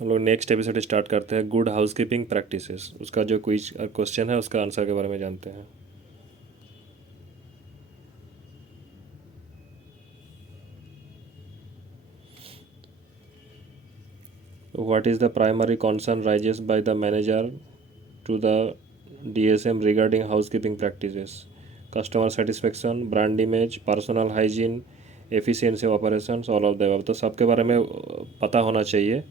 हम लोग next episode start करते हैं गुड हाउसकीपिंग प्रैक्टिसेस। उसका जो क्विज क्वेश्चन है उसका आंसर के बारे में जानते हैं। What is the primary concern raises by the manager to the DSM regarding housekeeping practices? Customer satisfaction, brand image, personal hygiene, efficiency operations, all of the above. तो सबके बारे में पता होना चाहिए।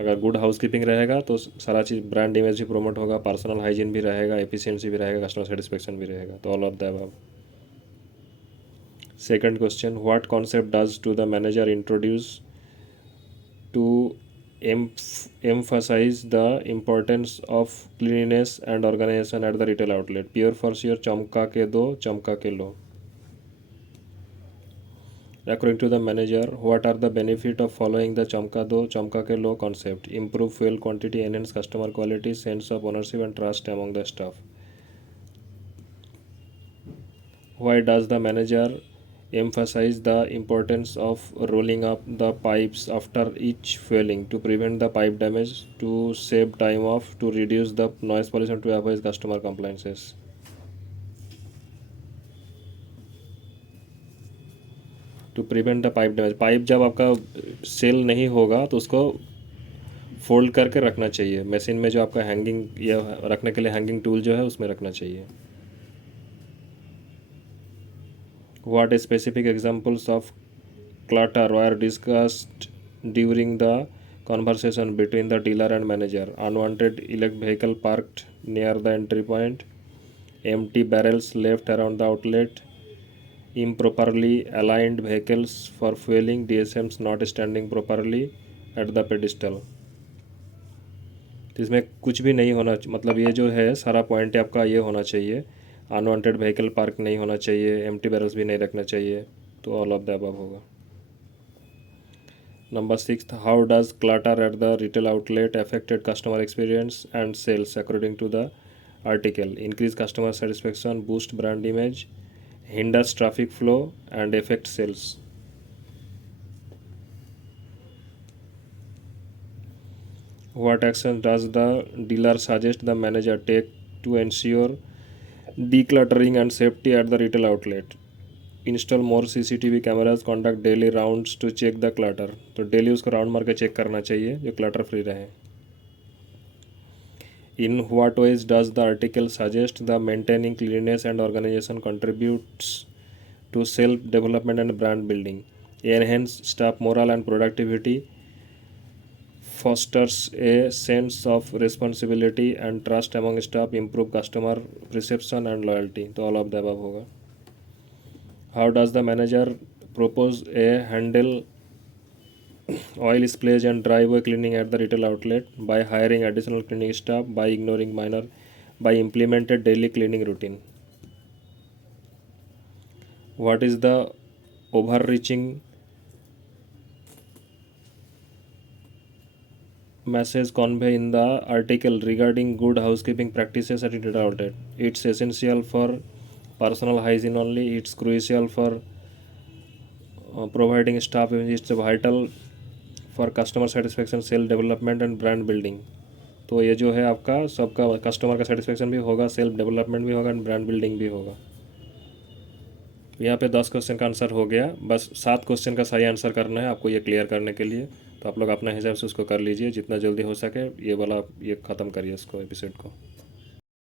अगर गुड हाउसकीपिंग रहेगा तो सारा चीज़, ब्रांड इमेज भी प्रमोट होगा, पर्सनल हाइजीन भी रहेगा, एफिशिएंसी भी रहेगा, कस्टमर सेटिस्फेक्शन भी रहेगा। तो all of the above. Second question, what concept does to the manager introduce to emphasize the importance of cleanliness and organization at the retail outlet? Pure for sure, चमका के दो, चमका के लो। According to the manager, what are the benefit of following the chamka do chamka ke lo concept? Improve fuel quantity, enhance customer quality, sense of ownership and trust among the staff. Why does the manager emphasize the importance of rolling up the pipes after each fueling? To prevent the pipe damage, to save time off, to reduce the noise pollution, to avoid customer complaints. To prevent the pipe damage. Pipe जब आपका सेल नहीं होगा तो उसको फोल्ड करके रखना चाहिए। मशीन में जो आपका हैंगिंग या रखने के लिए हैंगिंग टूल जो है उसमें रखना चाहिए। What specific examples of clutter were discussed during the conversation between the dealer and manager? Unwanted electric vehicle parked near the entry point, empty barrels left around the outlet, improperly aligned vehicles for fueling, DSMs not standing properly at the pedestal। तो इसमें कुछ भी नहीं होना, मतलब ये जो है सारा पॉइंट आपका ये होना चाहिए। अनवांटेड व्हीकल पार्क नहीं होना चाहिए, एम्प्टी बैरल्स भी नहीं रखना चाहिए। तो ऑल ऑफ द अबव होगा। Number 6, how does clutter at the retail outlet affected customer experience and sales according to the article? Increase customer satisfaction, boost brand image, hinders traffic flow and affect sales. What action does the dealer suggest the manager take to ensure decluttering and safety at the retail outlet? Install more CCTV cameras, conduct daily rounds to check the clutter। तो डेली उसको राउंड मार के चेक करना चाहिए जो clutter free रहे। In what ways does the article suggest the maintaining cleanliness and organization contributes to self-development and brand building? Enhance staff morale and productivity, fosters a sense of responsibility and trust among staff, improve customer perception and loyalty। तो all of the above होगा। How does the manager propose a handle oil spillage and driveway cleaning at the retail outlet? By hiring additional cleaning staff, by ignoring minor, by implemented daily cleaning routine। What is the overreaching message convey in the article regarding good housekeeping practices at retail outlet? It's essential for personal hygiene only, it's crucial for providing staff, it's vital for customer satisfaction, self development and brand building. तो ये जो है आपका सबका कस्टमर का सेटिस्फेक्शन भी होगा, self development भी होगा एंड ब्रांड बिल्डिंग भी होगा। यहाँ पे 10 क्वेश्चन का आंसर हो गया, बस 7 क्वेश्चन का सही आंसर करना है आपको ये क्लियर करने के लिए। तो आप लोग अपना हिसाब से उसको कर लीजिए, जितना जल्दी हो सके ये वाला ये ख़त्म करिए इसको एपिसोड को।